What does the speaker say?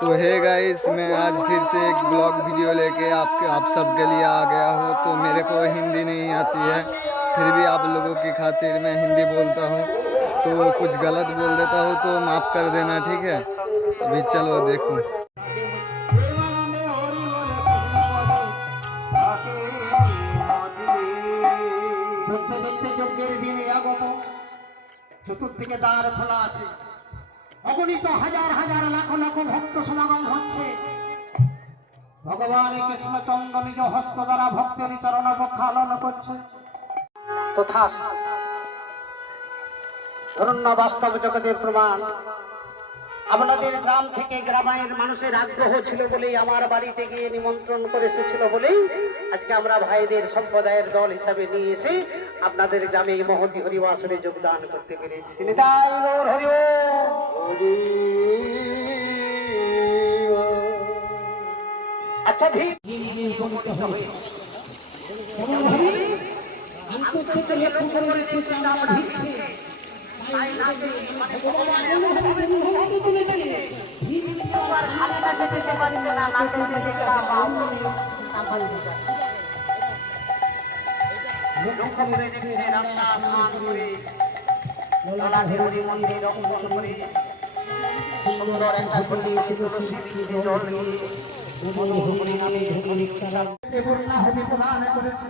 तो hey guys, मैं आज फिर से एक ब्लॉग वीडियो लेके आप सबके लिए आ गया हूँ। तो मेरे को हिंदी नहीं आती है, फिर भी आप लोगों की खातिर मैं हिंदी बोलता हूँ। तो कुछ गलत बोल देता हूँ तो माफ़ कर देना, ठीक है। अभी चलो देखो। চতুর্দিকে দ্বার খোলা আছে, অগণিত হাজার হাজার লাখ লাখ ভক্ত সমাগম হচ্ছে। ভগবান কৃষ্ণচন্দ্র নিজ হস্ত দ্বারা ভক্তের চরণ প্রক্ষালন করছে। তথা ধরুন বাস্তব জগতের প্রমাণ। আপনাদের গ্রাম থেকে গ্রামের মানুষের আগ্রহ ছিল বলেই আমার বাড়িতে গিয়ে নিমন্ত্রণ করে এসেছিল বলেই আজকে আমরা ভাইদের সম্প্রদায়ের দল হিসাবে নিয়ে এসে আপনাদের গ্রামে এই মহতি হরিবাসরে যোগদান করতে পেরেছি। নিতাই গৌর হরি বল। আচ্ছা ভিড় সুন্দর একটা প্রদান করেছে।